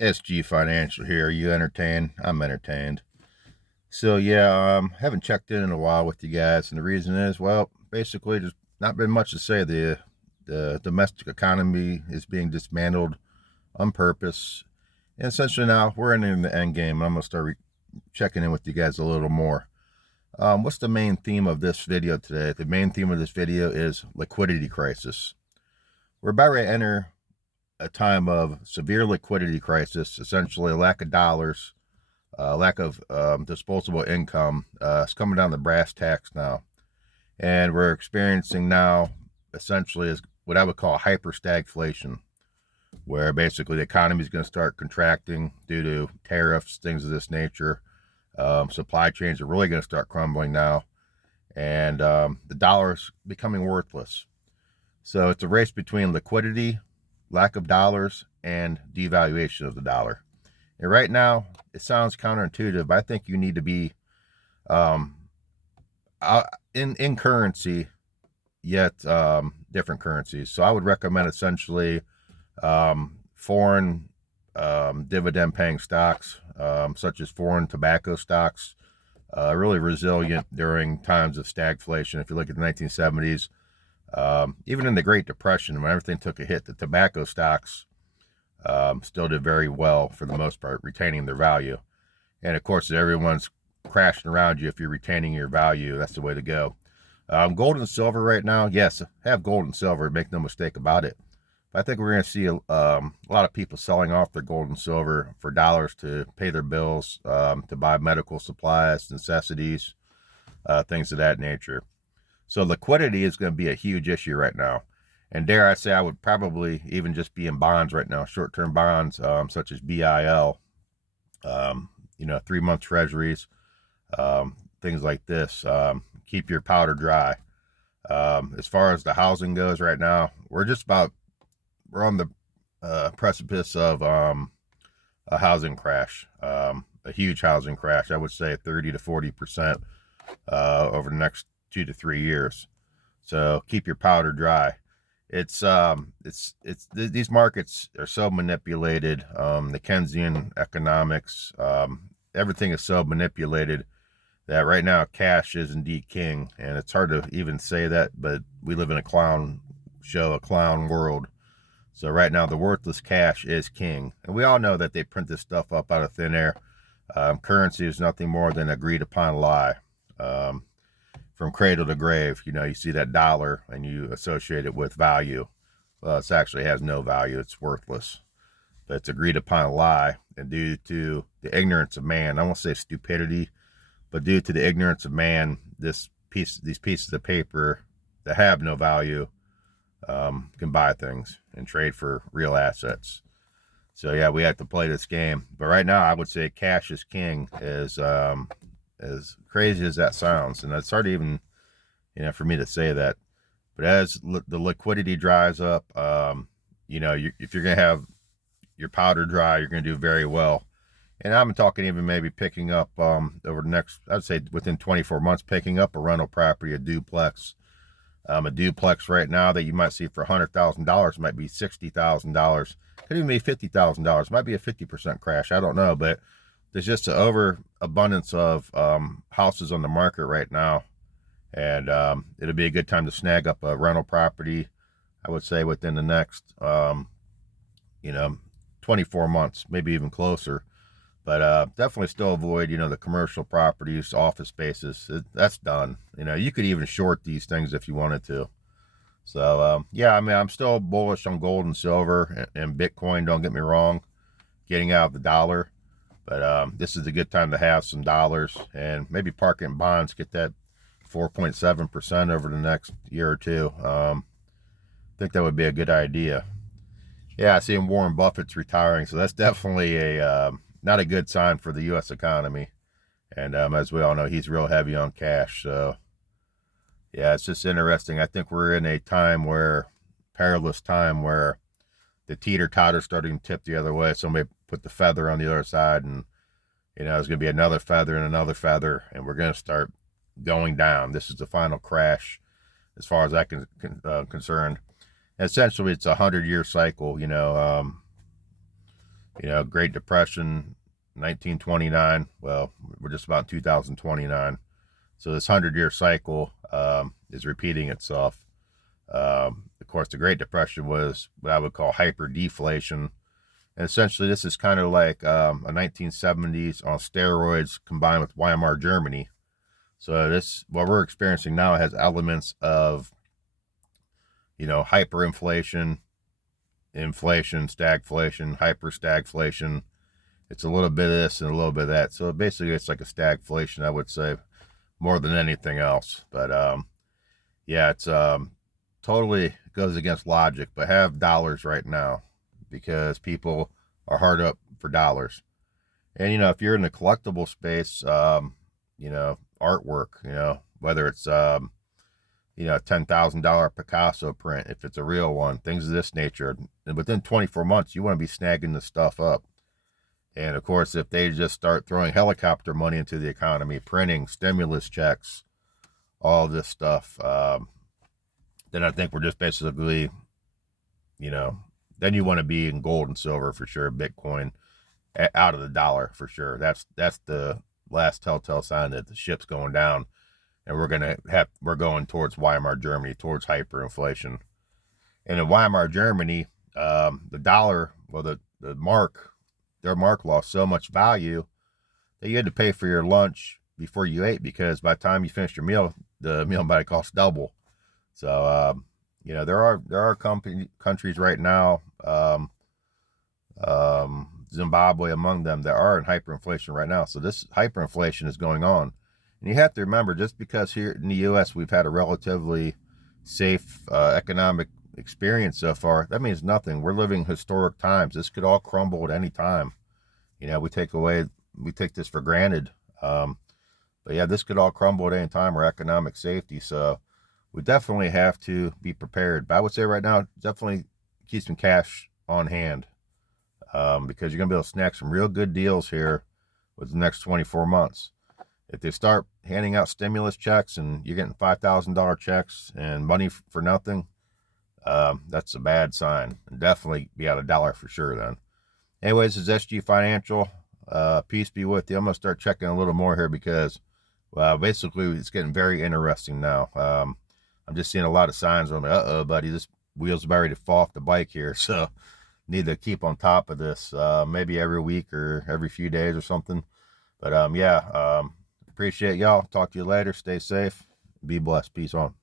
SG Financial here. Are you entertained? I'm entertained. So yeah, haven't checked in a while with you guys, and the reason is, well, basically, there's not been much to say. The domestic economy is being dismantled on purpose, and essentially now we're in the end game. I'm gonna start checking in with you guys a little more. What's the main theme of this video today? The main theme of this video is liquidity crisis. We're about to enter a time of severe liquidity crisis, essentially a lack of dollars, lack of disposable income. It's coming down to brass tacks now. And we're experiencing now essentially is what I would call hyperstagflation, where basically the economy is going to start contracting due to tariffs, things of this nature. Supply chains are really going to start crumbling now, and the dollar's becoming worthless. So it's a race between liquidity, lack of dollars, and devaluation of the dollar. And right now, it sounds counterintuitive, but I think you need to be um, in currency, yet different currencies. So I would recommend essentially foreign dividend paying stocks, such as foreign tobacco stocks, really resilient during times of stagflation. If you look at the 1970s, even in the Great Depression, when everything took a hit, the tobacco stocks still did very well for the most part, retaining their value. And of course, everyone's crashing around you. If you're retaining your value, that's the way to go. Gold and silver right now, yes, have gold and silver, make no mistake about it. But I think we're going to see a lot of people selling off their gold and silver for dollars to pay their bills, to buy medical supplies, necessities, things of that nature. So liquidity is going to be a huge issue right now. And dare I say, I would probably even just be in bonds right now, short-term bonds, such as BIL, 3-month treasuries, things like this. Keep your powder dry. As far as the housing goes right now, we're on the precipice of a housing crash, a huge housing crash. I would say 30 to 40% over the next 2 to 3 years. So keep your powder dry. It's these markets are so manipulated. The Keynesian economics, everything is so manipulated that right now cash is indeed king, and it's hard to even say that, but we live in a clown show, a clown world. So right now the worthless cash is king, and we all know that they print this stuff up out of thin air. Currency is nothing more than agreed upon lie. From cradle to grave, you see that dollar and you associate it with value. Well, it actually has no value. It's worthless. But it's agreed upon lie. And due to the ignorance of man, I won't say stupidity, but due to the ignorance of man, these pieces of paper that have no value can buy things and trade for real assets. So yeah, we have to play this game. But right now, I would say cash is king, as crazy as that sounds, and it's hard to even, for me to say that. But as the liquidity dries up, if you're gonna have your powder dry, you're gonna do very well. And I'm talking even maybe picking up over the next, I'd say within 24 months, picking up a rental property, a duplex. A duplex right now that you might see for $100,000 might be $60,000. Could even be $50,000. Might be a 50% crash. I don't know, but there's just an overabundance of houses on the market right now, and it'll be a good time to snag up a rental property. I would say within the next 24 months, maybe even closer. But definitely still avoid the commercial properties, office spaces. That's done. You could even short these things if you wanted to. So yeah, I mean, I'm still bullish on gold and silver and Bitcoin. Don't get me wrong, getting out of the dollar. But this is a good time to have some dollars and maybe park it in bonds, get that 4.7% over the next year or two. I think that would be a good idea. Yeah, I see Warren Buffett's retiring, so that's definitely a not a good sign for the U.S. economy. And as we all know, he's real heavy on cash. So yeah, it's just interesting. I think we're in a perilous time where the teeter-totter starting to tip the other way. Somebody put the feather on the other side, and there's going to be another feather and another feather, and we're going to start going down. This is the final crash, as far as I'm concerned. And essentially, it's a 100-year cycle. You know, Great Depression, 1929. Well, we're just about 2029. So this 100-year cycle is repeating itself. Of course, the Great Depression was what I would call hyperdeflation. And essentially, this is kind of like a 1970s on steroids combined with Weimar Germany. So this, what we're experiencing now, has elements of, you know, hyperinflation, inflation, stagflation, hyperstagflation. It's a little bit of this and a little bit of that. So basically, it's like a stagflation, I would say, more than anything else. But yeah, it's totally goes against logic. But have dollars right now because people are hard up for dollars. And you know, if you're in the collectible space, you know, artwork, you know, whether it's you know, $10,000 Picasso print, if it's a real one, things of this nature. And within 24 months, you want to be snagging the stuff up. And of course, if they just start throwing helicopter money into the economy, printing stimulus checks, all this stuff, then I think we're just basically, you know, then you want to be in gold and silver for sure, Bitcoin out of the dollar for sure. That's the last telltale sign that the ship's going down, and we're going towards Weimar Germany, towards hyperinflation. And in Weimar Germany, the dollar, well, the mark, their mark lost so much value that you had to pay for your lunch before you ate, because by the time you finished your meal, the meal might cost double. So you know, there are countries right now, Zimbabwe among them, that are in hyperinflation right now. So this hyperinflation is going on. And you have to remember, just because here in the U.S. we've had a relatively safe economic experience so far, that means nothing. We're living historic times. This could all crumble at any time. You know, we take this for granted. But yeah, this could all crumble at any time, our economic safety. So we definitely have to be prepared. But I would say right now, definitely keep some cash on hand, because you're going to be able to snag some real good deals here with the next 24 months. If they start handing out stimulus checks and you're getting $5,000 checks and money for nothing, that's a bad sign. And definitely be out of dollar for sure then. Anyways, this is SG Financial. Peace be with you. I'm going to start checking a little more here because basically it's getting very interesting now. I'm just seeing a lot of signs where I'm like, uh-oh, buddy, this wheel's about ready to fall off the bike here. So need to keep on top of this, maybe every week or every few days or something. But yeah, appreciate y'all. Talk to you later. Stay safe. Be blessed. Peace on.